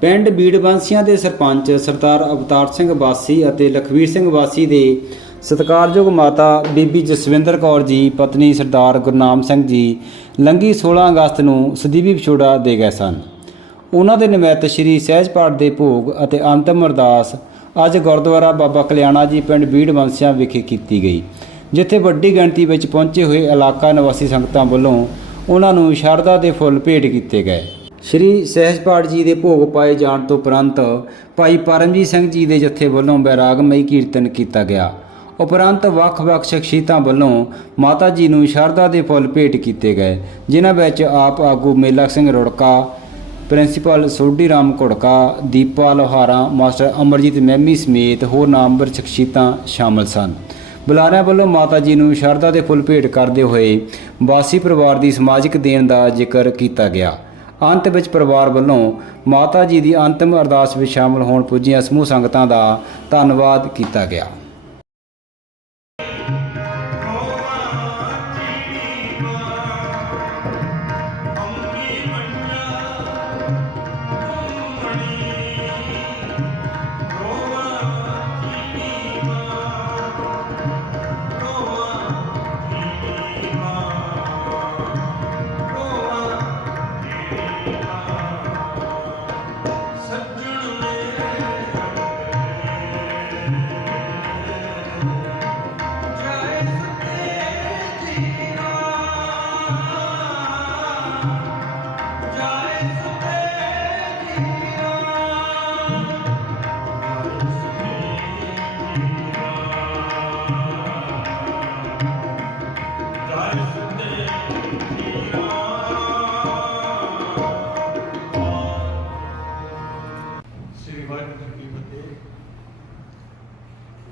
ਪਿੰਡ ਬੀੜਬੰਸੀਆਂ ਦੇ ਸਰਪੰਚ ਸਰਦਾਰ ਅਵਤਾਰ ਸਿੰਘ ਵਾਸੀ ਅਤੇ ਲਖਵੀਰ ਸਿੰਘ ਵਾਸੀ ਦੇ ਸਤਿਕਾਰਯੋਗ ਮਾਤਾ ਬੀਬੀ ਜਸਵਿੰਦਰ ਕੌਰ ਜੀ, ਪਤਨੀ ਸਰਦਾਰ ਗੁਰਨਾਮ ਸਿੰਘ ਜੀ ਲੰਗੀ 16 ਅਗਸਤ ਨੂੰ ਸਦੀਵੀ ਵਿਛੋੜਾ ਦੇ ਗਏ ਸਨ। ਉਹਨਾਂ ਦੇ ਨਿਮਿਤ ਸ੍ਰੀ ਸਹਿਜ ਪਾਠ ਦੇ ਭੋਗ ਅਤੇ ਅੰਤਮ ਅਰਦਾਸ ਅੱਜ ਗੁਰਦੁਆਰਾ ਬਾਬਾ ਕਲਿਆਣਾ ਜੀ ਪਿੰਡ ਬੀੜਬੰਸੀਆਂ ਵਿਖੇ ਕੀਤੀ ਗਈ, ਜਿੱਥੇ ਵੱਡੀ ਗਿਣਤੀ ਵਿੱਚ ਪਹੁੰਚੇ ਹੋਏ ਇਲਾਕਾ ਨਿਵਾਸੀ ਸੰਗਤਾਂ ਵੱਲੋਂ ਉਹਨਾਂ ਨੂੰ ਸ਼ਰਧਾ ਦੇ ਫੁੱਲ ਭੇਟ ਕੀਤੇ ਗਏ। ਸ਼੍ਰੀ ਸਹਿਜਪਾਠ ਜੀ ਦੇ ਭੋਗ ਪਾਏ ਜਾਣ ਤੋਂ ਉਪਰੰਤ ਭਾਈ ਪਰਮਜੀਤ ਸਿੰਘ ਜੀ ਦੇ ਜਥੇ ਵੱਲੋਂ ਬੈਰਾਗਮਈ ਕੀਰਤਨ ਕੀਤਾ ਗਿਆ। ਉਪਰੰਤ ਵੱਖ-ਵੱਖ ਸ਼ਖਸੀਅਤਾਂ ਵੱਲੋਂ ਮਾਤਾ ਜੀ ਨੂੰ ਸ਼ਰਧਾ ਦੇ ਫੁੱਲ ਭੇਟ ਕੀਤੇ ਗਏ, ਜਿਨ੍ਹਾਂ ਵਿੱਚ ਆਪ ਆਗੂ ਮੇਲਾ ਸਿੰਘ ਰੁੜਕਾ, ਪ੍ਰਿੰਸੀਪਲ ਸੋਢੀ ਰਾਮ ਘੁੜਕਾ, ਦੀਪਾ ਲੋਹਾਰਾ, ਮਾਸਟਰ ਅਮਰਜੀਤ ਮਹਿਮੀ ਸਮੇਤ ਹੋਰ ਨਾਮਵਰ ਸ਼ਖਸੀਅਤਾਂ ਸ਼ਾਮਲ ਸਨ। ਬੁਲਾਰਿਆਂ ਵੱਲੋਂ ਮਾਤਾ ਜੀ ਨੂੰ ਸ਼ਰਧਾ ਦੇ ਫੁੱਲ ਭੇਟ ਕਰਦੇ ਹੋਏ ਵਾਸੀ ਪਰਿਵਾਰ ਦੀ ਸਮਾਜਿਕ ਦੇਣ ਦਾ ਜ਼ਿਕਰ ਕੀਤਾ ਗਿਆ। ਅੰਤ ਵਿੱਚ ਪਰਿਵਾਰ ਵੱਲੋਂ ਮਾਤਾ ਜੀ ਦੀ ਅੰਤਿਮ ਅਰਦਾਸ ਵਿੱਚ ਸ਼ਾਮਲ ਹੋਣ ਪੁੱਜੀਆਂ ਸਮੂਹ ਸੰਗਤਾਂ ਦਾ ਧੰਨਵਾਦ ਕੀਤਾ ਗਿਆ।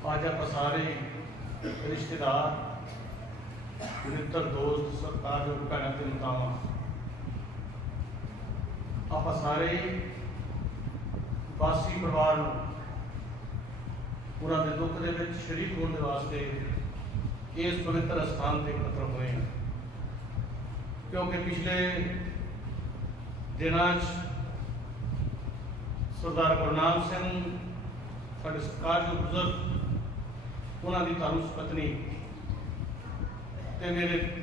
ਅੱਜ ਆਪਾਂ ਸਾਰੇ ਰਿਸ਼ਤੇਦਾਰ, ਮਿੱਤਰ, ਦੋਸਤ ਸਰਕਾਰ ਦੇ ਭੈਣਾਂ ਤੇ ਮਤਾਵਾਂ ਆਪਾਂ ਸਾਰੇ ਵਾਸੀ ਪਰਿਵਾਰ ਨੂੰ ਉਹਨਾਂ ਦੇ ਦੁੱਖ ਦੇ ਵਿੱਚ, ਸ਼ਰੀਕ ਹੋਣ ਦੇ ਵਾਸਤੇ ਇਸ ਪਵਿੱਤਰ ਸਥਾਨ ਤੇ ਇਕੱਤਰ ਹੋਏ ਹਾਂ। ਕਿਉਂਕਿ ਪਿਛਲੇ ਦਿਨਾਂ 'ਚ ਸਰਦਾਰ ਗੁਰਨਾਮ ਸਿੰਘ, ਸਾਡੇ ਸਤਿਕਾਰਯੋਗ ਬਜ਼ੁਰਗ ਉਹਨਾਂ ਦੀ ਧਰਮ ਪਤਨੀ ਤੇ ਮੇਰੇ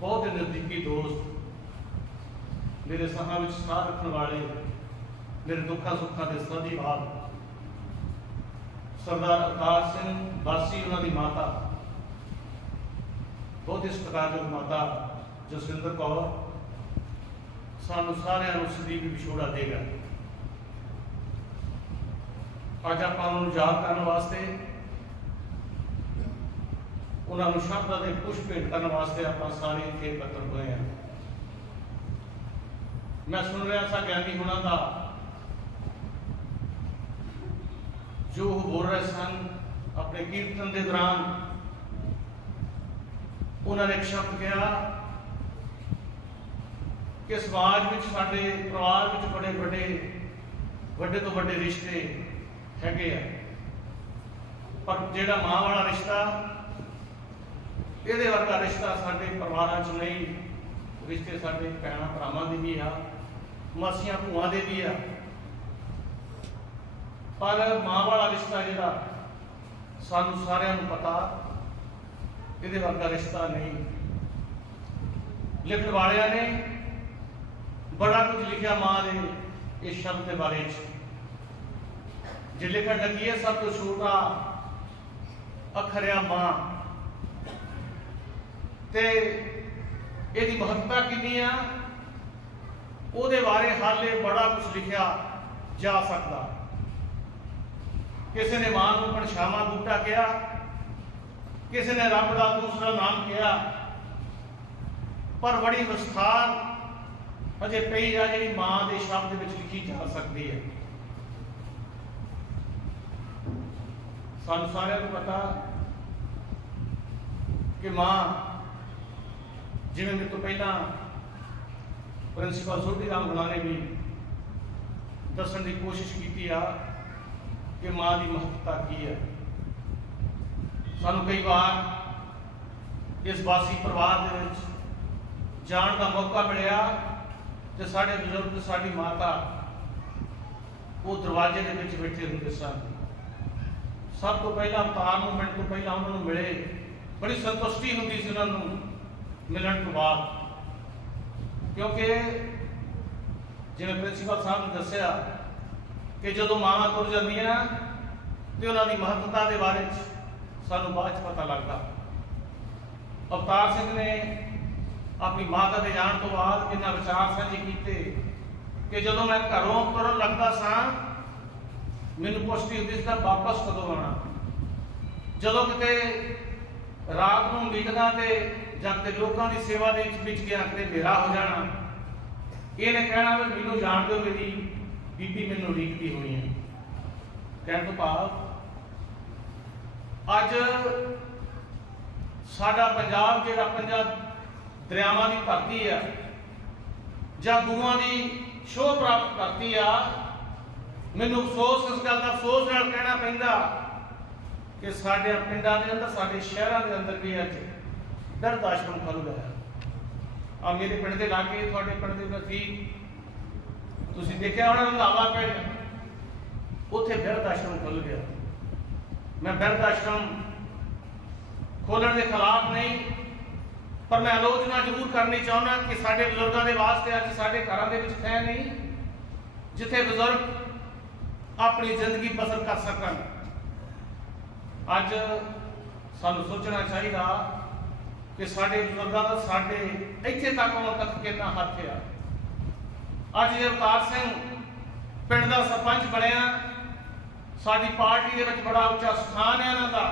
ਬਹੁਤ ਹੀ ਨਜ਼ਦੀਕੀ ਦੋਸਤ ਮੇਰੇ ਸਾਹਾਂ ਵਿੱਚ ਸਾਹ ਰੱਖਣ ਵਾਲੇ ਮੇਰੇ ਦੁੱਖਾਂ ਸੁੱਖਾਂ ਦੇ ਸਾਥੀਵਾਦ ਸਰਦਾਰ ਅਵਤਾਰ ਸਿੰਘ ਵਾਸੀ ਉਹਨਾਂ ਦੀ ਮਾਤਾ ਬਹੁਤ ਹੀ ਸਤਿਕਾਰਯੋਗ ਮਾਤਾ ਜਸਵਿੰਦਰ ਕੌਰ ਸਾਨੂੰ ਸਾਰਿਆਂ ਨੂੰ ਸਦੀਵ ਵਿਛੋੜਾ ਦੇਗਾ। ਅੱਜ ਆਪਾਂ ਉਹਨਾਂ ਨੂੰ ਯਾਦ ਕਰਨ ਵਾਸਤੇ ਉਹਨਾਂ ਨੂੰ ਸ਼ਬਦਾਂ ਦੇ ਪੁਸ਼ਪ ਭੇਟ ਕਰਨ ਵਾਸਤੇ ਆਪਾਂ ਸਾਰੇ ਇੱਥੇ ਇਕੱਤਰ ਹੋਏ ਹਾਂ। ਮੈਂ ਸੁਣ ਰਿਹਾ ਸਾਂ ਗਿਆਨੀ ਹੁਣਾਂ ਦਾ, ਜੋ ਉਹ ਬੋਲ ਰਹੇ ਸਨ ਆਪਣੇ ਕੀਰਤਨ ਦੇ ਦੌਰਾਨ, ਉਹਨਾਂ ਨੇ ਇੱਕ ਸ਼ਬਦ ਕਿਹਾ ਕਿ ਸਮਾਜ ਵਿੱਚ ਸਾਡੇ ਪਰਿਵਾਰ ਵਿੱਚ ਬੜੇ ਵੱਡੇ ਵੱਡੇ ਤੋਂ ਵੱਡੇ ਰਿਸ਼ਤੇ ਹੈਗੇ ਆ। ਪਰ ਜਿਹੜਾ ਮਾਂ ਵਾਲਾ ਰਿਸ਼ਤਾ ਇਹਦੇ ਵਰਗਾ ਰਿਸ਼ਤਾ ਸਾਡੇ ਪਰਿਵਾਰਾਂ 'ਚ ਨਹੀਂ, ਰਿਸ਼ਤੇ ਸਾਡੇ ਭੈਣਾਂ ਭਰਾਵਾਂ ਦੇ ਵੀ ਆ, ਮਾਸੀਆਂ ਭੂਆਂ ਦੇ ਵੀ ਆ। ਪਰ ਮਾਂ ਵਾਲਾ ਰਿਸ਼ਤਾ ਜਿਹੜਾ, ਸਾਨੂੰ ਸਾਰਿਆਂ ਨੂੰ ਪਤਾ, ਇਹਦੇ ਵਰਗਾ ਰਿਸ਼ਤਾ ਨਹੀਂ। ਲਿਖਣ ਵਾਲਿਆਂ ਨੇ ਬੜਾ ਕੁਝ ਲਿਖਿਆ ਮਾਂ ਦੇ ਇਸ ਸ਼ਬਦ ਦੇ ਬਾਰੇ 'ਚ। ਜੇ ਲਿਖਣ ਲੱਗੀ ਹੈ ਸਭ ਤੋਂ ਛੋਟਾ, ਅੱਖਰ ਮਾਂ। ਤੇ ਇਹਦੀ ਮਹੱਤਤਾ ਕਿੰਨੀ ਆ? ਉਹਦੇ ਬਾਰੇ ਹਾਲੇ ਬੜਾ ਕੁਝ ਲਿਖਿਆ ਜਾ ਸਕਦਾ। ਕਿਸੇ ਨੇ ਮਾਂ ਨੂੰ ਪਰਛਾਵਾਂ ਬੂਟਾ ਕਿਹਾ, ਕਿਸੇ ਨੇ ਰੱਬ ਦਾ ਦੂਸਰਾ ਨਾਮ ਕਿਹਾ, ਪਰ ਬੜੀ ਵਿਸਥਾਰ ਅਜੇ ਪਈ ਆ ਜਿਹੜੀ ਮਾਂ ਦੇ ਸ਼ਬਦ ਵਿੱਚ ਲਿਖੀ ਜਾ ਸਕਦੀ ਹੈ। ਸਾਨੂੰ ਸਾਰਿਆਂ ਨੂੰ ਪਤਾ ਕਿ ਮਾਂ ਜਿਵੇਂ ਮੇਰੇ ਤੋਂ ਪਹਿਲਾਂ ਪ੍ਰਿੰਸੀਪਲ ਸੋਢੀ ਰਾਮ ਗੁਣਾ ਨੇ ਵੀ ਦੱਸਣ ਦੀ ਕੋਸ਼ਿਸ਼ ਕੀਤੀ ਆ ਕਿ ਮਾਂ ਦੀ ਮਹੱਤਤਾ ਕੀ ਹੈ। ਸਾਨੂੰ ਕਈ ਵਾਰ ਇਸ ਵਾਸੀ ਪਰਿਵਾਰ ਦੇ ਵਿੱਚ ਜਾਣ ਦਾ ਮੌਕਾ ਮਿਲਿਆ ਤੇ ਸਾਡੇ ਬਜ਼ੁਰਗ, ਸਾਡੀ ਮਾਤਾ ਉਹ ਦਰਵਾਜ਼ੇ ਦੇ ਵਿੱਚ ਬੈਠੇ ਹੁੰਦੇ ਸਨ। ਸਭ ਤੋਂ ਪਹਿਲਾਂ ਅਵਤਾਰ ਨੂੰ ਮਿਲਣ ਤੋਂ ਪਹਿਲਾਂ ਉਹਨਾਂ ਨੂੰ ਮਿਲੇ। ਬੜੀ ਸੰਤੁਸ਼ਟੀ ਹੁੰਦੀ ਸੀ ਉਹਨਾਂ ਨੂੰ। ਮਿਲਣ ਤੋਂ ਬਾਅਦ। ਕਿਉਂਕਿ ਜਿਵੇਂ ਪ੍ਰਿੰਸੀਪਲ ਸਾਹਿਬ ਨੇ ਦੱਸਿਆ ਕਿ ਜਦੋਂ ਮਾਵਾਂ ਤੁਰ ਜਾਂਦੀਆਂ ਤੇ ਉਹਨਾਂ ਦੀ ਮਹੱਤਤਾ ਦੇ ਬਾਰੇ ਚ ਸਾਨੂੰ ਬਾਅਦ ਚ ਪਤਾ ਲੱਗਦਾ। ਅਵਤਾਰ ਸਿੰਘ ਨੇ ਆਪਣੀ ਮਾਤਾ ਦੇ ਜਾਣ ਤੋਂ ਬਾਅਦ ਇਹਨਾਂ ਵਿਚਾਰ ਸਾਂਝੇ ਕੀਤੇ ਕਿ ਜਦੋਂ ਮੈਂ ਘਰੋਂ ਤੁਰਨ ਲੱਗਦਾ ਸਾਂ, ਮੈਨੂੰ ਪੁਸ਼ਟੀ ਹੁੰਦੀ ਸੀ ਤਾਂ ਵਾਪਸ ਕਦੋਂ ਆਉਣਾ। ਜਦੋਂ ਕਿਤੇ ਰਾਤ ਨੂੰ ਮੀਟਿੰਗਾਂ ਤੇ ਜਾਂ ਤੇ ਲੋਕਾਂ ਦੀ ਸੇਵਾ ਦੇ ਵਿੱਚ ਵਿੱਚ ਗਿਆ, ਕਿਤੇ ਹਨੇਰਾ ਹੋ ਜਾਣਾ। ਇਹਨੇ ਕਹਿਣਾ ਵੀ ਮੈਨੂੰ ਜਾਣ ਦਿਓ ਮੇਰੀ ਬੀਬੀ ਮੈਨੂੰ ਉਡੀਕਦੀ ਹੋਣੀ ਹੈ। ਕਹਿਣ ਤੋਂ ਭਾਵ ਅੱਜ ਸਾਡਾ ਪੰਜਾਬ ਜਿਹੜਾ ਪੰਜਾਂ ਦਰਿਆਵਾਂ ਦੀ ਧਰਤੀ ਆ, ਜਾਂ ਗੁਰੂਆਂ ਦੀ ਸ਼ੋਅ ਪ੍ਰਾਪਤ ਕਰਤੀ ਆ, ਮੈਨੂੰ ਅਫਸੋਸ, ਇਸ ਗੱਲ ਦਾ ਅਫਸੋਸ ਨਾਲ ਕਹਿਣਾ ਪੈਂਦਾ ਕਿ ਸਾਡੇ ਪਿੰਡਾਂ ਦੇ ਅੰਦਰ, ਸਾਡੇ ਸ਼ਹਿਰਾਂ ਦੇ ਅੰਦਰ ਵੀ ਅੱਜ ਦਰਦ ਆਸ਼ਰਮ ਖੁੱਲ ਗਿਆ ਆ ਮੇਰੇ ਪਿੰਡ ਦੇ ਲਾਗੇ, ਤੁਹਾਡੇ ਪਿੰਡ ਦੇ ਨਜ਼ਦੀਕ ਤੁਸੀਂ ਦੇਖਿਆ ਹੋਣਾ ਰੰਧਾਵਾ ਪਿੰਡ? ਉੱਥੇ ਬਿਰਧ ਆਸ਼ਰਮ ਖੁੱਲ ਗਿਆ। ਮੈਂ ਬਿਰਧ ਆਸ਼ਰਮ ਖੋਲਣ ਦੇ ਖਿਲਾਫ ਨਹੀਂ, ਪਰ ਮੈਂ ਆਲੋਚਨਾ ਜ਼ਰੂਰ ਕਰਨੀ ਚਾਹੁੰਦਾ ਕਿ ਸਾਡੇ ਬਜ਼ੁਰਗਾਂ ਦੇ ਵਾਸਤੇ ਅੱਜ ਸਾਡੇ ਘਰਾਂ ਦੇ ਵਿੱਚ ਥੈ ਨਹੀਂ, ਜਿੱਥੇ ਬਜ਼ੁਰਗ ਆਪਣੀ ਜ਼ਿੰਦਗੀ ਬਸਰ ਕਰ ਸਕਣ। ਅੱਜ ਸਾਨੂੰ ਸੋਚਣਾ ਚਾਹੀਦਾ ਕਿ ਸਾਡੇ ਬਜ਼ੁਰਗਾਂ ਦਾ ਸਾਡੇ ਇੱਥੇ ਤੱਕ ਆਉਣ ਤੱਕ ਕਿੰਨਾ ਹੱਥ ਆ। ਅੱਜ ਜੇ ਅਵਤਾਰ ਸਿੰਘ ਪਿੰਡ ਦਾ ਸਰਪੰਚ ਬਣਿਆ, ਸਾਡੀ ਪਾਰਟੀ ਦੇ ਵਿੱਚ ਬੜਾ ਉੱਚਾ ਸਥਾਨ ਹੈ ਇਹਨਾਂ ਦਾ,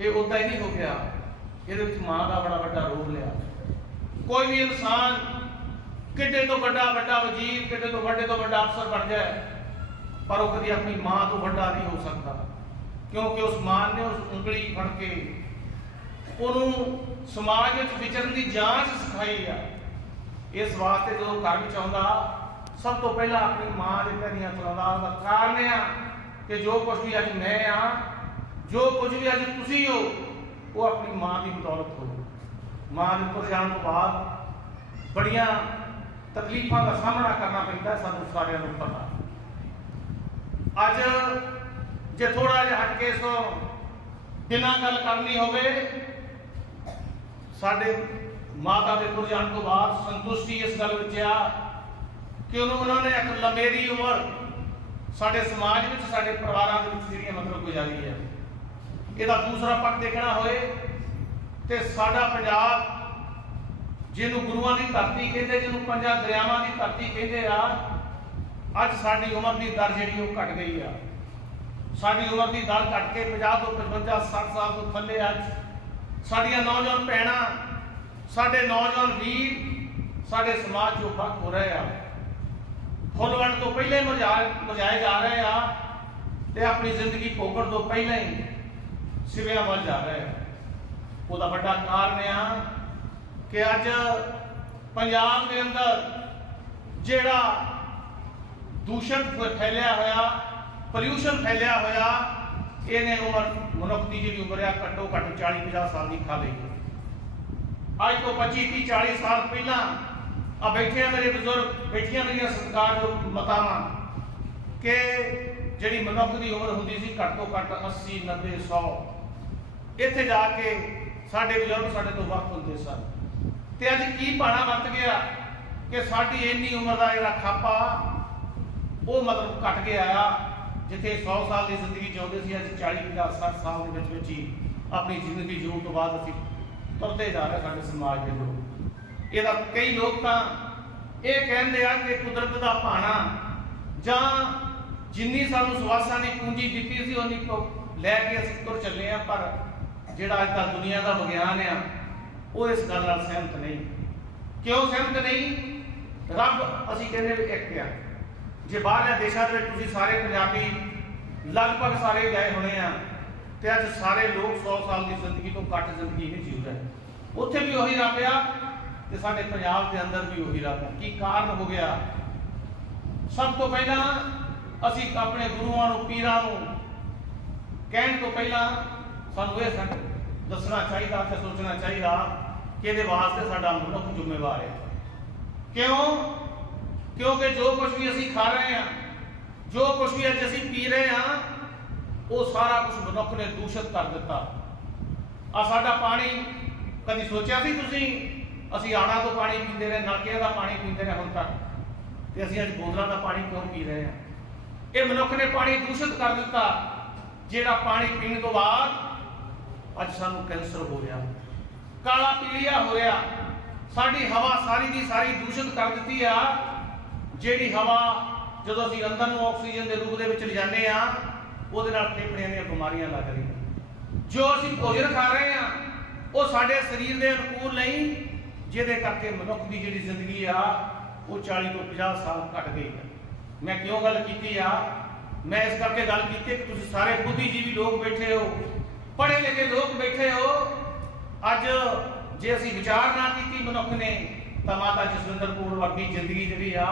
ਇਹ ਉਦਾਂ ਹੀ ਨਹੀਂ ਹੋ ਗਿਆ। ਇਹਦੇ ਵਿੱਚ ਮਾਂ ਦਾ ਬੜਾ ਵੱਡਾ ਰੋਲ ਲਿਆ ਕੋਈ ਵੀ ਇਨਸਾਨ ਕਿੱਡੇ ਤੋਂ ਵੱਡਾ ਵੱਡਾ ਵਜ਼ੀਰ, ਕਿੱਡੇ ਤੋਂ ਵੱਡੇ ਤੋਂ ਵੱਡਾ ਅਫਸਰ ਬਣ ਜਾਏ, ਪਰ ਉਹ ਕਦੀ ਆਪਣੀ ਮਾਂ ਤੋਂ ਵੱਡਾ ਨਹੀਂ ਹੋ ਸਕਦਾ। ਕਿਉਂਕਿ ਉਸ ਮਾਂ ਨੇ ਉਸ ਉਂਗਲੀ ਫੜ ਕੇ ਉਹਨੂੰ ਸਮਾਜ ਵਿੱਚ ਵਿਚਰਨ ਦੀ ਜਾਂਚ ਸਿਖਾਈ ਆ। ਇਸ ਵਾਸਤੇ ਜਦੋਂ ਘਰ ਵਿੱਚ ਆਉਂਦਾ, ਸਭ ਤੋਂ ਪਹਿਲਾਂ ਆਪਣੀ ਮਾਂ ਦੇ ਪੈਰੀਂ ਹੱਥ ਲਾਉਂਦਾ ਕਾਰਨ ਆ ਕਿ ਜੋ ਕੁਝ ਵੀ ਅੱਜ ਮੈਂ ਆ, ਜੋ ਕੁਝ ਵੀ ਅੱਜ ਤੁਸੀਂ ਹੋ, ਉਹ ਆਪਣੀ ਮਾਂ ਦੀ ਬਦੌਲਤ ਹੋ ਮਾਂ ਦੇ ਤੁਰ ਜਾਣ ਤੋਂ ਬਾਅਦ ਬੜੀਆਂ ਤਕਲੀਫਾਂ ਦਾ ਸਾਹਮਣਾ ਕਰਨਾ ਪੈਂਦਾ ਸਾਨੂੰ ਸਾਰਿਆਂ ਨੂੰ ਪਤਾ। ਅੱਜ ਜੇ ਥੋੜਾ ਜਿਹਾ ਹਟ ਕੇ ਸੋ ਬਿਨਾਂ ਗੱਲ ਕਰਨੀ ਹੋਵੇ ਸਾਡੇ ਮਾਤਾ ਦੇ ਤੁਰ ਜਾਣ ਤੋਂ ਬਾਅਦ ਸੰਤੁਸ਼ਟੀ ਇਸ ਗੱਲ ਵਿੱਚ ਆ ਕਿ ਉਹਨੂੰ ਉਹਨਾਂ ਨੇ ਇੱਕ ਲੰਮੇਰੀ ਉਮਰ ਸਾਡੇ ਸਮਾਜ ਵਿੱਚ, ਸਾਡੇ ਪਰਿਵਾਰਾਂ ਦੇ ਵਿੱਚ ਜਿਹੜੀਆਂ ਮਤਲਬ ਗੁਜ਼ਾਰੀ ਹੈ। ਇਹਦਾ ਦੂਸਰਾ ਪੱਖ ਦੇਖਣਾ ਹੋਏ ਤੇ ਸਾਡਾ ਪੰਜਾਬ ਜਿਹਨੂੰ ਗੁਰੂਆਂ ਦੀ ਧਰਤੀ ਕਹਿੰਦੇ, ਜਿਹਨੂੰ ਪੰਜਾਂ ਦਰਿਆਵਾਂ ਦੀ ਧਰਤੀ ਕਹਿੰਦੇ ਆ, ਅੱਜ ਸਾਡੀ ਉਮਰ ਦੀ ਦਰ ਜਿਹੜੀ ਉਹ ਘਟ ਗਈ ਆ। ਸਾਡੀ ਉਮਰ ਦੀ ਦਰ ਘਟ ਕੇ 50 ਤੋਂ 55 60 ਸਾਲ ਤੋਂ ਥੱਲੇ ਅੱਜ ਸਾਡੀਆਂ ਨੌਜਵਾਨ ਭੈਣਾਂ, ਸਾਡੇ ਨੌਜਵਾਨ ਵੀਰ, ਸਾਡੇ ਸਮਾਜ ਚੋਂ ਵੱਖ ਹੋ ਰਹੇ ਆ। ਫੁੱਲ ਵੰਡ ਤੋਂ ਪਹਿਲਾਂ ਹੀ ਜਾ ਰਹੇ ਆ ਤੇ ਆਪਣੀ ਜ਼ਿੰਦਗੀ ਭੋਗਣ ਤੋਂ ਪਹਿਲਾਂ ਹੀ ਸਿਵਿਆਂ ਵੱਲ ਜਾ ਰਹੇ ਆ। ਉਹਦਾ ਵੱਡਾ ਕਾਰਨ ਆ ਕਿ ਅੱਜ ਪੰਜਾਬ ਦੇ ਅੰਦਰ ਜਿਹੜਾ ਦੂਸ਼ਣ ਫ- ਫੈਲਿਆ ਹੋਇਆ ਪੋਲਿਊਸ਼ਨ ਫੈਲਿਆ ਹੋਇਆ, ਇਹਨੇ ਉਮਰ ਮਨੁੱਖ ਦੀ ਜਿਹੜੀ ਉਮਰ ਆ ਘੱਟੋ ਘੱਟ 40 50 ਸਾਲ ਦੀ ਖਾ ਲਈ। ਅੱਜ ਤੋਂ 25 30 40 ਸਾਲ ਪਹਿਲਾਂ ਆ ਬੈਠੇ ਆ ਮੇਰੇ ਬਜ਼ੁਰਗ, ਬੈਠੀਆਂ ਮੇਰੀਆਂ ਸਤਿਕਾਰਯੋਗ ਮਤਾਵਾਂ, ਕਿ ਜਿਹੜੀ ਮਨੁੱਖ ਦੀ ਉਮਰ ਹੁੰਦੀ ਸੀ ਘੱਟ ਤੋਂ ਘੱਟ 80 90 100 ਇੱਥੇ ਜਾ ਕੇ ਸਾਡੇ ਬਜ਼ੁਰਗ ਸਾਡੇ ਤੋਂ ਵੱਖ ਹੁੰਦੇ ਸਨ। ਤੇ ਅੱਜ ਕੀ ਭਾਣਾ ਵਰਤ ਗਿਆ ਕਿ ਸਾਡੀ ਇੰਨੀ ਉਮਰ ਦਾ ਜਿਹੜਾ ਖਾਪਾ, ਉਹ ਮਤਲਬ ਘਟ ਗਿਆ ਆ। ਜਿੱਥੇ 100 ਸਾਲ ਦੀ ਜ਼ਿੰਦਗੀ ਜਿਉਂਦੇ ਸੀ, ਅੱਜ 40 50 60 ਸਾਲ ਦੇ ਵਿੱਚ ਵਿੱਚ ਹੀ ਆਪਣੀ ਜ਼ਿੰਦਗੀ ਜਿਉਣ ਤੋਂ ਬਾਅਦ ਅਸੀਂ ਤੁਰਦੇ ਜਾ ਰਹੇ ਸਾਡੇ ਸਮਾਜ ਦੇ ਲੋਕ। ਇਹਦਾ ਕਈ ਲੋਕ ਤਾਂ ਇਹ ਕਹਿੰਦੇ ਆ ਕਿ ਕੁਦਰਤ ਦਾ ਭਾਣਾ ਜਾਂ ਜਿੰਨੀ ਸਾਨੂੰ ਸਵਾਸਾਂ ਦੀ ਪੂੰਜੀ ਦਿੱਤੀ ਸੀ ਉਨੀ ਕੋ ਲੈ ਕੇ ਅਸੀਂ ਤੁਰ ਚੱਲੇ ਆ ਪਰ ਜਿਹੜਾ ਅੱਜ ਤੱਕ ਦੁਨੀਆ ਦਾ ਵਿਗਿਆਨ ਆ, ਉਹ ਇਸ ਗੱਲ ਨਾਲ ਸਹਿਮਤ ਨਹੀਂ। ਕਿਉਂ ਸਹਿਮਤ ਨਹੀਂ? ਰੱਬ, ਅਸੀਂ ਕਹਿੰਦੇ ਵੀ ਇੱਕ ਆ। ਜੇ ਬਾਹਰਲੇ ਦੇਸ਼ਾਂ ਦੇ ਵਿੱਚ ਤੁਸੀਂ ਸਾਰੇ ਪੰਜਾਬੀ ਲਗਭਗ ਸਾਰੇ ਗਏ ਹੋਣੇ ਆ, ਤੇ ਅੱਜ ਸਾਰੇ ਲੋਕ 100 ਸਾਲ ਦੀ ਜ਼ਿੰਦਗੀ ਤੋਂ ਘੱਟ ਜ਼ਿੰਦਗੀ ਨਹੀਂ ਜੀ ਰਹੇ ਉੱਥੇ ਵੀ ਉਹੀ ਰੱਬ ਆ, ਤੇ ਸਾਡੇ ਪੰਜਾਬ ਦੇ ਅੰਦਰ ਵੀ ਉਹੀ ਰੱਬ ਆ। ਕੀ ਕਾਰਨ ਹੋ ਗਿਆ? ਸਭ ਤੋਂ ਪਹਿਲਾਂ ਅਸੀਂ ਆਪਣੇ ਗੁਰੂਆਂ ਨੂੰ, ਪੀਰਾਂ ਨੂੰ ਕਹਿਣ ਤੋਂ ਪਹਿਲਾਂ ਸਾਨੂੰ ਇਹ ਦੱਸਣਾ ਚਾਹੀਦਾ ਤੇ ਸੋਚਣਾ ਚਾਹੀਦਾ ਕਿ ਇਹਦੇ ਵਾਸਤੇ ਸਾਡਾ ਮਨੁੱਖ ਜ਼ਿੰਮੇਵਾਰ ਹੈ। ਕਿਉਂ? ਕਿਉਂਕਿ ਜੋ ਕੁਝ ਵੀ ਅਸੀਂ ਖਾ ਰਹੇ ਹਾਂ, ਜੋ ਕੁਝ ਵੀ ਅੱਜ ਅਸੀਂ ਪੀ ਰਹੇ ਹਾਂ, ਉਹ ਸਾਰਾ ਕੁਝ ਮਨੁੱਖ ਨੇ ਦੂਸ਼ਿਤ ਕਰ ਦਿੱਤਾ। ਆ ਸਾਡਾ ਪਾਣੀ ਕਦੀ ਸੋਚਿਆ ਸੀ ਤੁਸੀਂ? ਅਸੀਂ ਆਣਾ ਤੋਂ ਪਾਣੀ ਪੀਂਦੇ ਰਹੇ ਨਲਕਿਆਂ ਦਾ ਪਾਣੀ ਪੀਂਦੇ ਰਹੇ ਹੁਣ ਤੱਕ। ਤੇ ਅਸੀਂ ਅੱਜ ਬੋਤਲਾਂ ਦਾ ਪਾਣੀ ਕਿਉਂ ਪੀ ਰਹੇ ਹਾਂ? ਇਹ ਮਨੁੱਖ ਨੇ ਪਾਣੀ ਦੂਸ਼ਿਤ ਕਰ ਦਿੱਤਾ, ਜਿਹੜਾ ਪਾਣੀ ਪੀਣ ਤੋਂ ਬਾਅਦ ਅੱਜ ਸਾਨੂੰ ਕੈਂਸਰ ਹੋ ਰਿਹਾ। ਕਾਲਾ ਪੀਲੀਆ ਹੋ ਰਿਹਾ। ਸਾਡੀ ਹਵਾ ਸਾਰੀ ਦੀ ਸਾਰੀ ਦੂਸ਼ਿਤ ਕਰ ਦਿੱਤੀ ਆ। ਜਿਹੜੀ ਹਵਾ ਜਦੋਂ ਅਸੀਂ ਅੰਦਰ ਨੂੰ ਆਕਸੀਜਨ ਦੇ ਰੂਪ ਦੇ ਵਿੱਚ ਲਿਜਾਂਦੇ ਆ ਉਹਦੇ ਨਾਲ ਫੇਫੜਿਆਂ ਦੀਆਂ ਬਿਮਾਰੀਆਂ ਲੱਗ ਰਹੀਆਂ। ਜੋ ਅਸੀਂ ਭੋਜਨ ਖਾ ਰਹੇ ਆ ਉਹ ਸਾਡੇ ਸਰੀਰ ਦੇ ਅਨੁਕੂਲ ਨਹੀਂ, ਜਿਹਦੇ ਕਰਕੇ ਮਨੁੱਖ ਦੀ ਜਿਹੜੀ ਜ਼ਿੰਦਗੀ ਆ, ਉਹ 40 ਤੋਂ 50 ਸਾਲ ਘਟ ਗਈ ਹੈ। ਮੈਂ ਕਿਉਂ ਗੱਲ ਕੀਤੀ ਆ? ਮੈਂ ਇਸ ਕਰਕੇ ਗੱਲ ਕੀਤੀ ਕਿ ਤੁਸੀਂ ਸਾਰੇ ਬੁੱਧੀਜੀਵੀ ਲੋਕ ਬੈਠੇ ਹੋ ਪੜ੍ਹੇ ਲਿਖੇ ਲੋਕ ਬੈਠੇ ਹੋ। ਅੱਜ ਜੇ ਅਸੀਂ ਵਿਚਾਰ ਨਾ ਕੀਤੀ ਮਨੁੱਖ ਨੇ, ਤਾਂ ਮਾਤਾ ਜਸਵਿੰਦਰ ਕੌਰ ਵਰਗੀ ਜ਼ਿੰਦਗੀ ਜਿਹੜੀ ਆ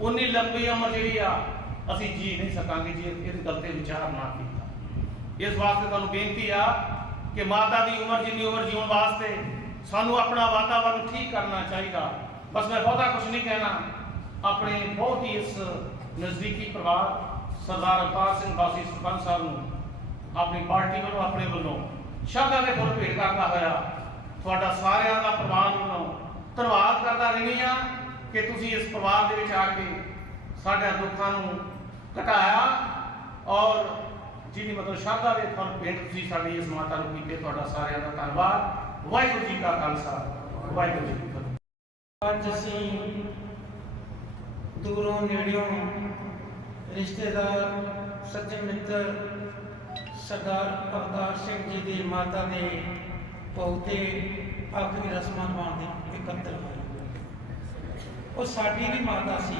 ਉਨੀ ਲੰਬੀ ਉਮਰ ਜਿਹੜੀ ਆ, ਅਸੀਂ ਜੀ ਨਹੀਂ ਸਕਾਂਗੇ ਜੇ, ਇਸ ਗੱਲ ਤੇ ਵਿਚਾਰ ਨਾ ਕੀਤਾ। ਇਸ ਵਾਸਤੇ ਤੁਹਾਨੂੰ ਬੇਨਤੀ ਆ ਕਿ ਮਾਤਾ ਦੀ ਉਮਰ ਜਿੰਨੀ ਉਮਰ ਜਿਉਣ ਵਾਸਤੇ ਸਾਨੂੰ ਆਪਣਾ ਵਾਤਾਵਰਨ ਠੀਕ ਕਰਨਾ ਚਾਹੀਦਾ। ਬਸ ਮੈਂ ਬਹੁਤਾ ਕੁਝ ਨਹੀਂ ਕਹਿਣਾ। ਆਪਣੇ ਬਹੁਤ ਹੀ ਇਸ ਨਜ਼ਦੀਕੀ ਪਰਿਵਾਰ, ਸਰਦਾਰ ਅਵਤਾਰ ਸਿੰਘ ਬਾਸੀ ਸਰਪੰਚ ਸਾਹਿਬ ਨੂੰ, ਆਪਣੀ ਪਾਰਟੀ ਵੱਲੋਂ, ਆਪਣੇ ਵੱਲੋਂ ਸ਼ਰਧਾ ਦੇ ਫੁੱਲ ਭੇਟ ਕਰਦਾ ਹੋਇਆ, ਤੁਹਾਡਾ ਸਾਰਿਆਂ ਦਾ ਪਰਿਵਾਰ ਵੱਲੋਂ ਧੰਨਵਾਦ ਕਰਦਾ ਰਹਿੰਦੀ ਆ ਕਿ ਤੁਸੀਂ ਇਸ ਪਰਿਵਾਰ ਦੇ ਵਿੱਚ ਆ ਕੇ ਸਾਡੇ ਦੁੱਖਾਂ ਨੂੰ ਘਟਾਇਆ ਔਰ ਜਿਹਦੀ ਮਤਲਬ ਸ਼ਰਧਾ ਦੇ ਫੁੱਲ ਭੇਟ ਤੁਸੀਂ ਸਾਡੀ ਇਸ ਮਾਤਾ ਨੂੰ ਕੀਤੇ, ਤੁਹਾਡਾ ਸਾਰਿਆਂ ਦਾ ਧੰਨਵਾਦ। ਵਾਹਿਗੁਰੂ ਜੀ ਕਾ ਖਾਲਸਾ। ਵਾਹਿਗੁਰੂ ਜੀ ਕੀ ਫਤਿਹ। ਅੱਜ ਅਸੀਂ ਦੂਰੋਂ ਨੇੜਿਓਂ ਰਿਸ਼ਤੇਦਾਰ, ਸੱਜਣ ਮਿੱਤਰ ਸਰਦਾਰ ਅਵਤਾਰ ਸਿੰਘ ਜੀ ਦੀ ਮਾਤਾ ਦੇ ਪਹੁੰਚੇ ਆਖਰੀ ਰਸਮਾਂ ਨਿਭਾਉਣ ਦੇ ਇਕੱਤਰ ਹੋਏ। ਉਹ ਸਾਡੀ ਵੀ ਮਾਤਾ ਸੀ।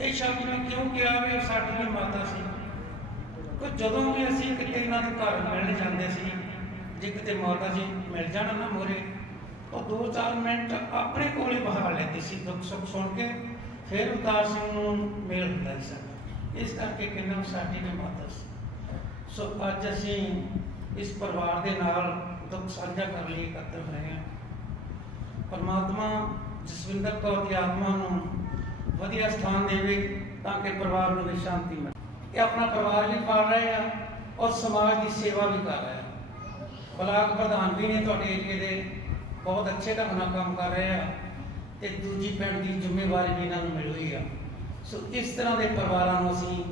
ਇਹ ਸ਼ਬਦ ਮੈਂ ਕਿਉਂ ਕਿਹਾ ਵੀ ਸਾਡੀ ਵੀ ਮਾਤਾ ਸੀ? ਕਿ ਜਦੋਂ ਵੀ ਅਸੀਂ ਕਿਤੇ ਇਹਨਾਂ ਦੇ ਘਰ ਮਿਲਣ ਜਾਂਦੇ ਸੀ, ਜੇ ਕਿਤੇ ਮਾਤਾ ਜੀ ਮਿਲ ਜਾਣਾ ਨਾ ਮੋਰੇ ਉਹ ਦੋ ਚਾਰ ਮਿੰਟ ਆਪਣੇ ਕੋਲ ਹੀ ਬਹਾ ਲੈਂਦੀ ਸੀ, ਦੁੱਖ ਸੁੱਖ ਸੁਣ ਕੇ, ਫਿਰ ਉਦਾਸ ਸਿੰਘ ਨੂੰ ਮੇਲ ਹੁੰਦਾ ਸੀ ਇਸ ਕਰਕੇ ਕਿੰਨਾ ਸਾਡੀ ਵੀ ਮਾਤਾ ਸੀ। ਸੋ ਅੱਜ ਅਸੀਂ ਇਸ ਪਰਿਵਾਰ ਦੇ ਨਾਲ ਦੁੱਖ ਸਾਂਝਾ ਕਰਨ ਲਈ ਇਕੱਤਰ ਹੋਏ ਹਾਂ। ਪਰਮਾਤਮਾ ਜਸਵਿੰਦਰ ਕੌਰ ਦੀ ਆਤਮਾ ਨੂੰ ਵਧੀਆ ਸਥਾਨ ਦੇਵੇ ਤਾਂ ਕਿ ਪਰਿਵਾਰ ਨੂੰ ਵੀ ਸ਼ਾਂਤੀ ਮਿਲੇ। ਇਹ ਆਪਣਾ ਪਰਿਵਾਰ ਵੀ ਪਾਲ ਰਹੇ ਆ ਔਰ ਸਮਾਜ ਦੀ ਸੇਵਾ ਵੀ ਕਰ ਰਹੇ ਆ। ਬਲਾਕ ਪ੍ਰਧਾਨ ਵੀ ਨੇ ਤੁਹਾਡੇ ਏਰੀਏ ਦੇ ਬਹੁਤ ਅੱਛੇ ਢੰਗ ਨਾਲ ਕੰਮ ਕਰ ਰਹੇ ਆ ਤੇ ਦੂਜੀ ਪਿੰਡ ਦੀ ਜ਼ਿੰਮੇਵਾਰੀ ਵੀ ਇਹਨਾਂ ਨੂੰ ਮਿਲ ਹੋਈ ਆ। ਸੋ ਇਸ ਤਰ੍ਹਾਂ ਦੇ ਪਰਿਵਾਰਾਂ ਨੂੰ ਅਸੀਂ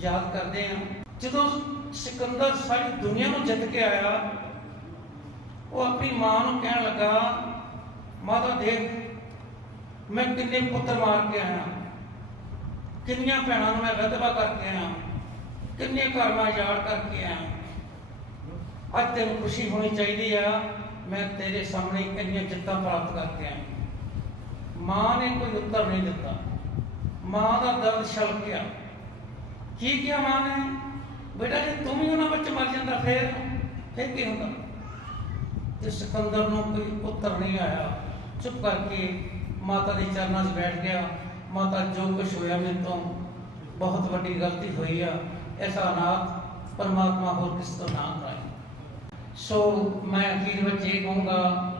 ਯਾਦ ਕਰਦੇ ਹਾਂ ਜਦੋਂ ਸਿਕੰਦਰ ਸਾਰੀ ਦੁਨੀਆ ਨੂੰ ਜਿੱਤ ਕੇ ਆਇਆ, ਉਹ ਆਪਣੀ ਮਾਂ ਨੂੰ ਕਹਿਣ ਲੱਗਾ, ਮਾਤਾ ਦੇਖ ਮੈਂ ਕਿੰਨੇ ਪੁੱਤਰ ਮਾਰ ਕੇ ਆਇਆ। ਕਿੰਨੀਆਂ ਭੈਣਾਂ ਨੂੰ ਮੈਂ ਵਿਧਵਾ ਕਰਕੇ ਆਇਆ। ਕਿੰਨੇ ਘਰ ਮੈਂ ਯਾਰ ਕਰਕੇ ਆਇਆ। ਅੱਜ ਤੈਨੂੰ ਖੁਸ਼ੀ ਹੋਣੀ ਚਾਹੀਦੀ ਆ, ਮੈਂ ਤੇਰੇ ਸਾਹਮਣੇ ਇੰਨੀਆਂ ਜਿੱਤਾਂ ਪ੍ਰਾਪਤ ਕਰਕੇ ਆਇਆ। ਮਾਂ ਨੇ ਕੋਈ ਉੱਤਰ ਨਹੀਂ ਦਿੱਤਾ। ਮਾਂ ਦਾ ਦਰਦ ਛਲਕਿਆ ਕੀ ਕਿਹਾ ਮਾਂ ਨੇ? ਬੇਟਾ, ਜੇ ਤੂੰ ਵੀ ਉਹਨਾਂ ਵਿੱਚ ਮਰ ਜਾਂਦਾ ਫੇਰ ਫੇਰ ਕੀ ਹੁੰਦਾ? ਤੇ ਸਿਕੰਦਰ ਨੂੰ ਕੋਈ ਉੱਤਰ ਨਹੀਂ ਆਇਆ। ਚੁੱਪ ਕਰਕੇ ਮਾਤਾ ਦੇ ਚਰਨਾਂ 'ਚ ਬੈਠ ਗਿਆ। ਮਾਤਾ ਜੋ ਕੁਝ ਹੋਇਆ ਮੇਰੇ ਤੋਂ ਬਹੁਤ ਵੱਡੀ ਗਲਤੀ ਹੋਈ ਆ। ਐਸਾ ਅਨਾਥ ਪਰਮਾਤਮਾ ਹੋਰ ਕਿਸ ਤੋਂ ਨਾ ਕਰਾਏ। ਸੋ ਮੈਂ ਅਖੀਰ ਵਿੱਚ ਇਹ ਕਹੂੰਗਾ,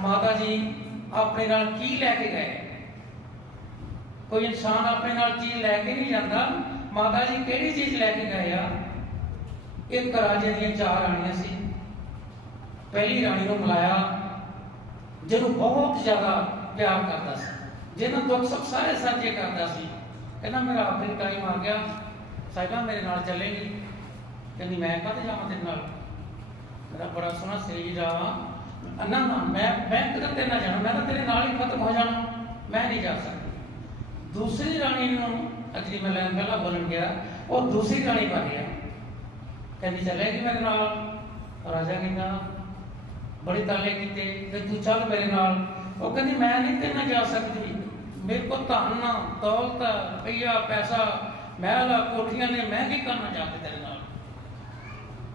ਮਾਤਾ ਜੀ, ਆਪਣੇ ਨਾਲ ਕੀ ਲੈ ਕੇ ਗਏ? ਕੋਈ ਇਨਸਾਨ ਆਪਣੇ ਨਾਲ ਚੀਜ਼ ਲੈ ਕੇ ਨਹੀਂ ਜਾਂਦਾ। ਮਾਤਾ ਜੀ, ਕਿਹੜੀ ਚੀਜ਼ ਲੈ ਕੇ ਗਏ ਆ? ਇੱਕ ਰਾਜੇ ਦੀਆਂ ਚਾਰ ਰਾਣੀਆਂ ਸੀ। ਪਹਿਲੀ ਰਾਣੀ ਨੂੰ ਮਿਲਾਇਆ ਜਿਹਨੂੰ ਬਹੁਤ ਜ਼ਿਆਦਾ ਪਿਆਰ ਕਰਦਾ ਸੀ। ਜਿਹਨਾਂ ਦੁੱਖ ਸੁੱਖ ਸਾਰੇ ਸਾਂਝੇ ਕਰਦਾ ਸੀ, ਕਹਿੰਦਾ ਮੇਰਾ ਆਖਰੀ ਟਾਈਮ ਆ ਗਿਆ। ਸਾਹਿਬਾ ਮੇਰੇ ਨਾਲ ਚੱਲੇਗੀ ਕਹਿੰਦੀ, ਮੈਂ ਕਦ ਜਾਵਾਂ ਤੇਰੇ ਨਾਲ? ਮੇਰਾ ਬੜਾ ਸੋਹਣਾ ਸਰੀਰ ਆ ਅੰਨਾ, ਨਾ, ਮੈਂ ਮੈਂ ਕਿਤੇ ਤੇਰੇ ਨਾਲ ਜਾਣਾ। ਮੈਂ ਤਾਂ ਤੇਰੇ ਨਾਲ ਹੀ ਖਤਮ ਹੋ ਜਾਣਾ। ਮੈਂ ਨਹੀਂ ਜਾ ਸਕਦੀ। ਦੂਸਰੀ ਰਾਣੀ ਨੂੰ ਅਜਲੀ ਮੈਂ ਲੈਣ ਪਹਿਲਾਂ ਬੋਲਣ ਗਿਆ। ਉਹ ਦੂਸਰੀ ਰਾਣੀ ਬਣ ਗਿਆ। ਕਹਿੰਦੀ, ਚੱਲੇਗੀ ਮੇਰੇ ਨਾਲ? ਰਾਜਾ ਕਹਿੰਦਾ, ਬੜੇ ਤਾਲੇ ਕੀਤੇ। ਕਿ ਤੂੰ ਚੱਲ ਮੇਰੇ ਨਾਲ। ਉਹ ਕਹਿੰਦੀ, ਮੈਂ ਨਹੀਂ ਤੇਰੇ ਨਾਲ ਜਾ ਸਕਦੀ। ਮੇਰੇ ਕੋਲ ਧਨ ਦੌਲਤ ਰੁਪਈਆ, ਪੈਸਾ, ਮਹਿਲ ਕੋਠੀਆਂ ਨੇ, ਮੈਂ ਕੀ ਕਰਨਾ ਜਾ ਕੇ ਤੇਰੇ ਨਾਲ?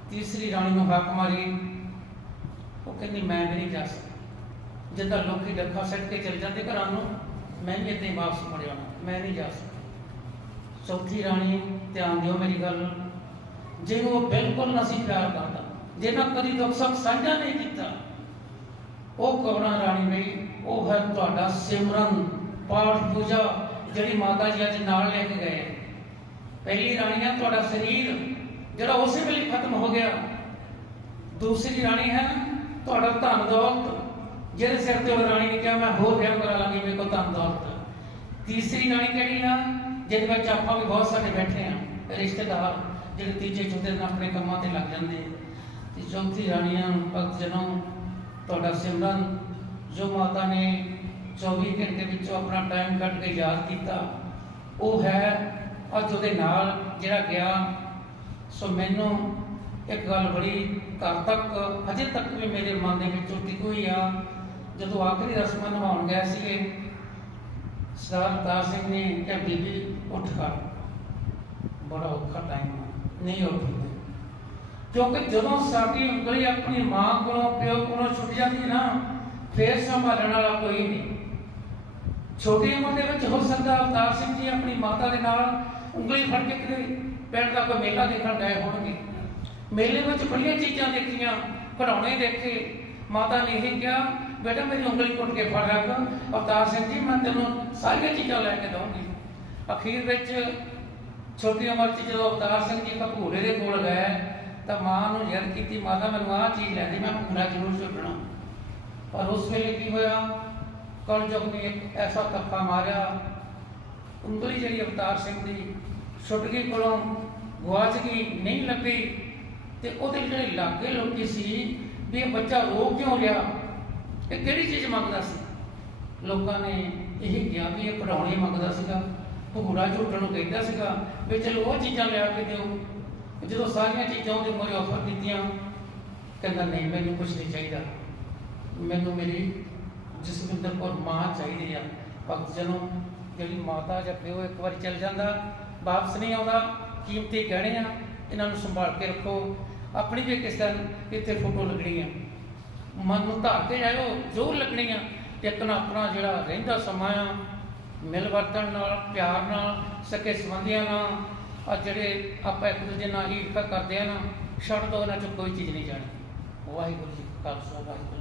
ਤੀਸਰੀ ਰਾਣੀ ਨੂੰ ਹੱਕ ਮਾਰੀ। ਉਹ ਕਹਿੰਦੀ, ਮੈਂ ਵੀ ਨਹੀਂ ਜਾ ਸਕਦੀ। ਜਿੱਦਾਂ ਲੋਕੀ ਡੱਖਾ ਸੱਟ ਕੇ ਚਲ ਜਾਂਦੇ ਘਰਾਂ ਨੂੰ, ਮੈਂ ਵੀ ਇੱਦਾਂ ਵਾਪਸ ਮੁੜ ਆਉਣਾ ਮੈਂ ਨਹੀਂ ਜਾ ਸਕਦੀ। ਚੌਥੀ ਰਾਣੀ, ਧਿਆਨ ਦਿਓ ਮੇਰੀ ਗੱਲ। ਜੇ ਉਹ ਬਿਲਕੁਲ ਨਾ ਸੀ ਪਿਆਰ ਕਰਦਾ ਜਿਹਨਾਂ ਕਦੀ ਦੁੱਖ ਸੁੱਖ ਸਾਂਝਾ ਨਹੀਂ ਕੀਤਾ, ਉਹ ਕਵਣਾ ਰਾਣੀ ਬਈ ਉਹ ਹੈ ਤੁਹਾਡਾ ਸਿਮਰਨ, ਪਾਠ, ਪੂਜਾ ਜਿਹੜੀ ਮਾਤਾ ਜੀ ਅੱਜ ਨਾਲ ਲੈ ਕੇ ਗਏ। ਪਹਿਲੀ ਰਾਣੀ ਹੈ ਤੁਹਾਡਾ ਸਰੀਰ, ਜਿਹੜਾ ਉਸੇ ਵੇਲੇ ਖਤਮ ਹੋ ਗਿਆ। ਦੂਸਰੀ ਰਾਣੀ ਹੈ ਤੁਹਾਡਾ ਧਨ ਦੌਲਤ। ਜਿਹਦੇ ਸਿਰ ਤੇ ਉਹ ਰਾਣੀ ਨੇ ਕਿਹਾ, ਮੈਂ ਹੋਰ ਵਿਆਹ ਕਰਾ ਲਾਂਗੀ, ਮੇਰੇ ਕੋਲ ਧਨ ਦੌਲਤ। ਤੀਸਰੀ ਰਾਣੀ ਕਿਹੜੀ ਆ? ਜਿਹਦੇ ਵਿੱਚ ਆਪਾਂ ਵੀ ਬਹੁਤ ਸਾਰੇ ਬੈਠੇ ਆ, ਰਿਸ਼ਤੇਦਾਰ, ਜਿਹੜੇ ਤੀਜੇ, ਚੌਥੇ ਦਿਨ ਆਪਣੇ ਕੰਮਾਂ ਤੇ ਲੱਗ ਜਾਂਦੇ। ਤੇ ਚੌਥੀ ਰਾਣੀ ਆ ਭਗਤ ਜਨੋ, ਤੁਹਾਡਾ ਸਿਮਰਨ ਜੋ ਮਾਤਾ ਨੇ 24 ਘੰਟੇ ਵਿੱਚੋਂ ਆਪਣਾ ਟਾਈਮ ਕੱਢ ਕੇ ਯਾਦ ਕੀਤਾ, ਉਹ ਹੈ ਅੱਜ ਉਹਦੇ ਨਾਲ ਜਿਹੜਾ ਗਿਆ। ਸੋ ਮੈਨੂੰ ਇੱਕ ਗੱਲ ਬੜੀ ਘਰ ਤੱਕ, ਅਜੇ ਤੱਕ ਵੀ ਮੇਰੇ ਮਨ ਦੇ ਵਿੱਚ ਟਿਕੀ ਹੋਈ ਆ। ਜਦੋਂ ਆਖਰੀ ਰਸਮਾਂ ਨਿਭਾਉਣ ਗਏ ਸੀਗੇ, ਸਰਦਾਰ ਅਵਤਾਰ ਸਿੰਘ ਨੇ ਕਿਹਾ, ਬੀਬੀ, ਉੱਠ ਕਰ ਬੜਾ ਔਖਾ ਟਾਈਮ ਆ, ਨਹੀਂ ਉੱਠਦੀ। ਕਿਉਂਕਿ ਜਦੋਂ ਸਾਡੀ ਉਂਗਲੀ ਆਪਣੀ ਮਾਂ ਕੋਲੋਂ, ਪਿਓ ਕੋਲੋਂ ਛੁੱਟ ਜਾਂਦੀ ਨਾ ਫੇਰ ਸੰਭਾਲਣ ਵਾਲਾ ਕੋਈ ਨਹੀਂ। ਛੋਟੀ ਉਮਰ ਦੇ ਵਿੱਚ ਹੋ ਸਕਦਾ ਅਵਤਾਰ ਸਿੰਘ ਜੀ ਆਪਣੀ ਮਾਤਾ ਦੇ ਨਾਲ ਉਂਗਲੀ ਫੜ ਕੇ ਕਿਤੇ ਪਿੰਡ ਦਾ ਕੋਈ ਮੇਲਾ ਦੇਖਣ ਗਏ ਹੋਣਗੇ। ਮੇਲੇ ਵਿੱਚ ਬੜੀਆਂ ਚੀਜ਼ਾਂ ਦੇਖੀਆਂ ਖਿਡੌਣੇ ਦੇਖੇ। ਮਾਤਾ ਨੇ ਇਹ ਕਿਹਾ, ਬੇਟਾ, ਮੇਰੀ ਉਂਗਲੀ ਕੁੱਟ ਕੇ ਫੜ ਰੱਖ। ਅਵਤਾਰ ਸਿੰਘ ਜੀ, ਮੈਂ ਤੈਨੂੰ ਸਾਰੀਆਂ ਚੀਜ਼ਾਂ ਲੈ ਕੇ ਦਊਂਗੀ। ਅਖੀਰ ਵਿੱਚ ਛੋਟੀ ਉਮਰ 'ਚ ਜਦੋਂ ਅਵਤਾਰ ਸਿੰਘ ਜੀ ਭਗੂਰੇ ਦੇ ਕੋਲ ਗਏ, ਤਾਂ ਮਾਂ ਨੂੰ ਯਾਦ ਕੀਤੀ, ਮਾਤਾ, ਮੈਨੂੰ ਆਹ ਚੀਜ਼ ਲੈ ਦੇ, ਮੈਂ ਭਗੂਰਾ ਜ਼ਰੂਰ ਛੁੱਟਣਾ ਪਰ ਉਸ ਵੇਲੇ ਕੀ ਹੋਇਆ? ਕਲਯੁਗ ਨੇ ਇੱਕ ਐਸਾ ਧੱਕਾ ਮਾਰਿਆ। ਉਂਗਲੀ ਜਿਹੜੀ ਅਵਤਾਰ ਸਿੰਘ ਦੀ ਛੁੱਟ ਗਈ ਕੋਲੋਂ ਗਵਾਚ ਗਈ ਨਹੀਂ ਲੱਭੀ ਤੇ ਉਹਦੇ ਜਿਹੜੇ ਲਾਗੇ ਲੋਕੀ ਸੀ ਵੀ ਇਹ ਬੱਚਾ ਰੋ ਕਿਉਂ ਰਿਹਾ ਇਹ ਕਿਹੜੀ ਚੀਜ਼ ਮੰਗਦਾ ਸੀ? ਲੋਕਾਂ ਨੇ ਇਹ ਕਿਹਾ ਵੀ ਇਹ ਪੜਾਉਣੇ ਮੰਗਦਾ ਸੀਗਾ। ਭੂਰਾ ਝੂਟਣ ਨੂੰ ਕਹਿੰਦਾ ਸੀਗਾ ਵੀ ਚਲੋ ਉਹ ਚੀਜ਼ਾਂ ਲਿਆ ਕੇ ਦਿਓ। ਜਦੋਂ ਸਾਰੀਆਂ ਚੀਜ਼ਾਂ ਉਹਦੇ ਮੋਰੇ ਆਫਰ ਕੀਤੀਆਂ, ਕਹਿੰਦਾ ਨਹੀਂ, ਮੈਨੂੰ ਕੁਝ ਨਹੀਂ ਚਾਹੀਦਾ। ਮੈਨੂੰ ਮੇਰੀ ਜਸਵਿੰਦਰ ਕੌਰ ਮਾਂ ਚਾਹੀਦੀ ਆ। ਭਗਤ ਜਨੋਂ ਜਿਹੜੀ ਮਾਤਾ ਜਾਂ ਪਿਓ ਇੱਕ ਵਾਰੀ ਚਲ ਜਾਂਦਾ, ਵਾਪਸ ਨਹੀਂ ਆਉਂਦਾ, ਕੀਮਤੀ ਗਹਿਣੇ ਆ, ਇਹਨਾਂ ਨੂੰ ਸੰਭਾਲ ਕੇ ਰੱਖੋ। ਆਪਣੀ ਵੀ ਕਿਸ ਤਰ੍ਹਾਂ ਇੱਥੇ ਫੋਟੋ ਲੱਗਣੀ ਆ। ਮਨ ਨੂੰ ਧਾਰ ਕੇ ਜਾਇਓ ਜ਼ੋਰ ਲੱਗਣੀ ਆ। ਇੱਕ ਨਾ ਆਪਣਾ ਜਿਹੜਾ ਰਹਿੰਦਾ ਸਮਾਂ ਆ, ਮਿਲ ਵਰਤਣ ਨਾਲ, ਪਿਆਰ ਨਾਲ, ਸਕੇ ਸੰਬੰਧੀਆਂ ਨਾਲ ਆ ਜਿਹੜੇ ਆਪਾਂ ਇੱਕ ਦੂਜੇ ਨਾਲ ਈਰਖਾ ਕਰਦੇ ਆ ਨਾ, ਛੱਡ ਦੋ ਇਹਨਾਂ ਚੋਂ ਕੋਈ ਚੀਜ਼ ਨਹੀਂ ਜਾਣੀ। ਵਾਹਿਗੁਰੂ ਜੀ ਕਾ ਖਾਲਸਾ, ਵਾਹਿਗੁਰੂ ਜੀ